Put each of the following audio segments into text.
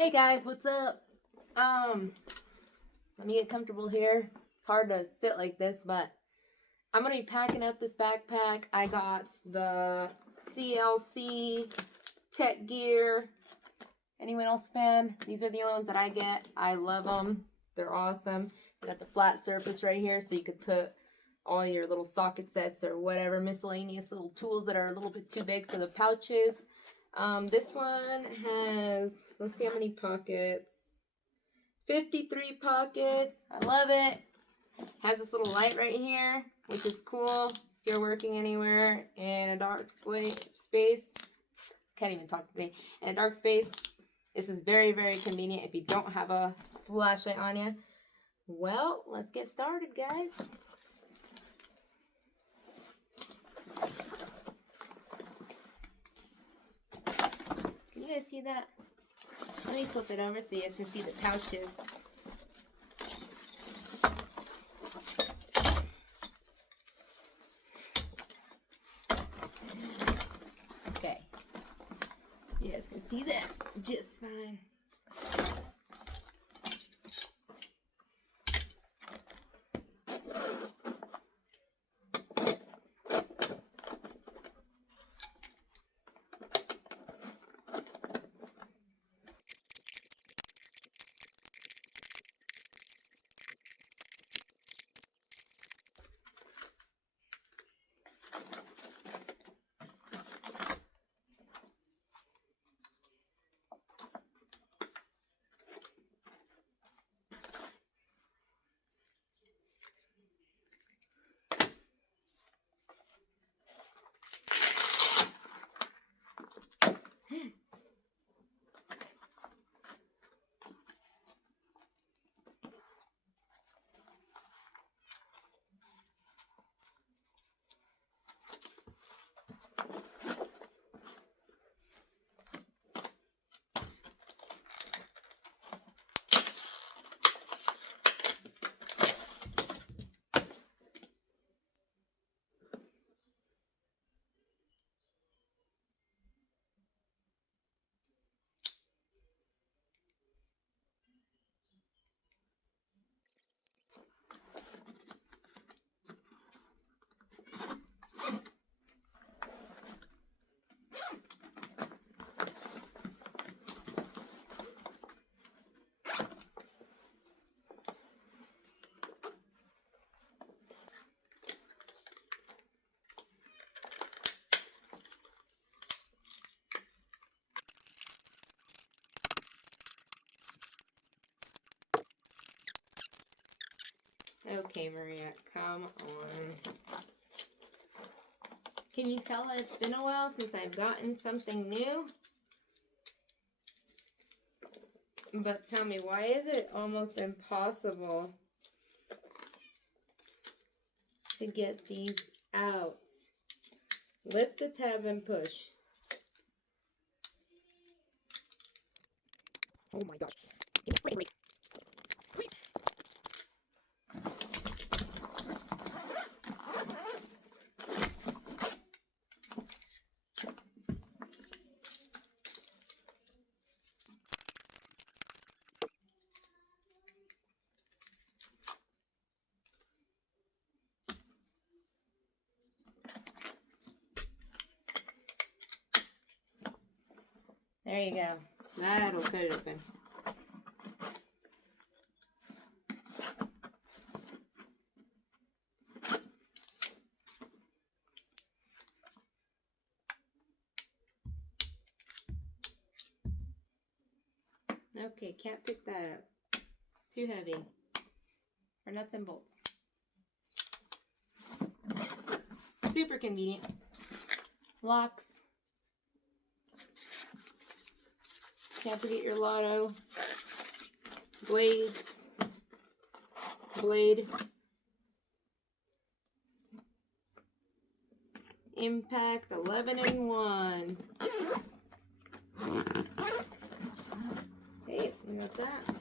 Hey guys, what's up? Let me get comfortable here. It's hard to sit like this, but I'm gonna be packing up this backpack. I got the CLC Tech Gear. Anyone else a fan? These are the only ones that I get. I love them. They're awesome. They got the flat surface right here, so you could put all your little socket sets or whatever miscellaneous little tools that are a little bit too big for the pouches. This one has, let's see how many pockets. 53 pockets. I love it. Has this little light right here, which is cool if you're working anywhere in a dark space. Can't even talk today. In a dark space. This is very, very convenient if you don't have a flashlight on you. Well, let's get started, guys. Can you guys see that? Let me flip it over so you guys can see the pouches. Okay. You guys can see that just fine. Okay, Maria, come on. Can you tell that it's been a while since I've gotten something new? But tell me, why is it almost impossible to get these out? Lift the tab and push. Oh my gosh. There you go. That'll cut it open. Okay, can't pick that up. Too heavy. For nuts and bolts. Super convenient. Locks. Can't forget your lotto. Blades. Blade. Impact 11 in 1. Hey, we got that.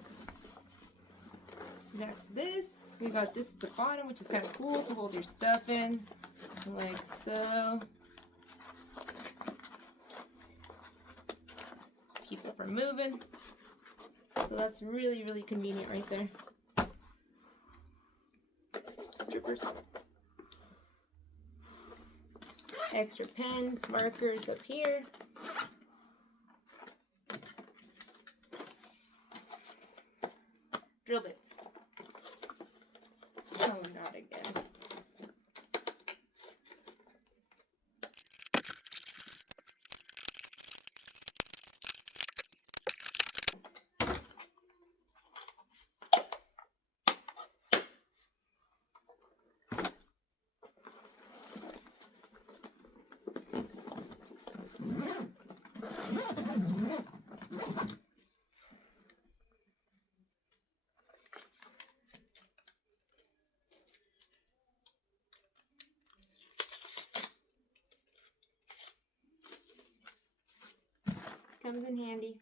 That's this. We got this at the bottom, which is kind of cool to hold your stuff in. Like so. Keep it from moving. So that's really, really convenient right there. Strippers. Extra pens, markers up here. Drill bits. Oh, not again. Comes in handy.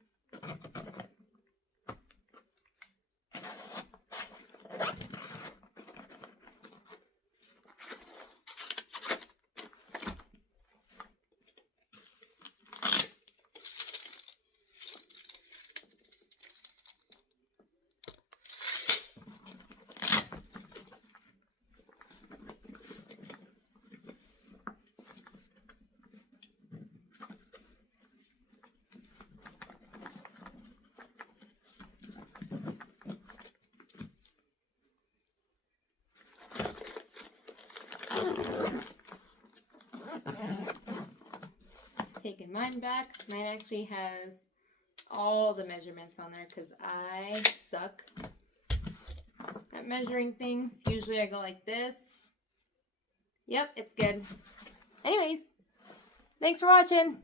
Taking mine back. Mine actually has all the measurements on there because I suck at measuring things. Usually I go like this. Yep, it's good. Anyways, thanks for watching.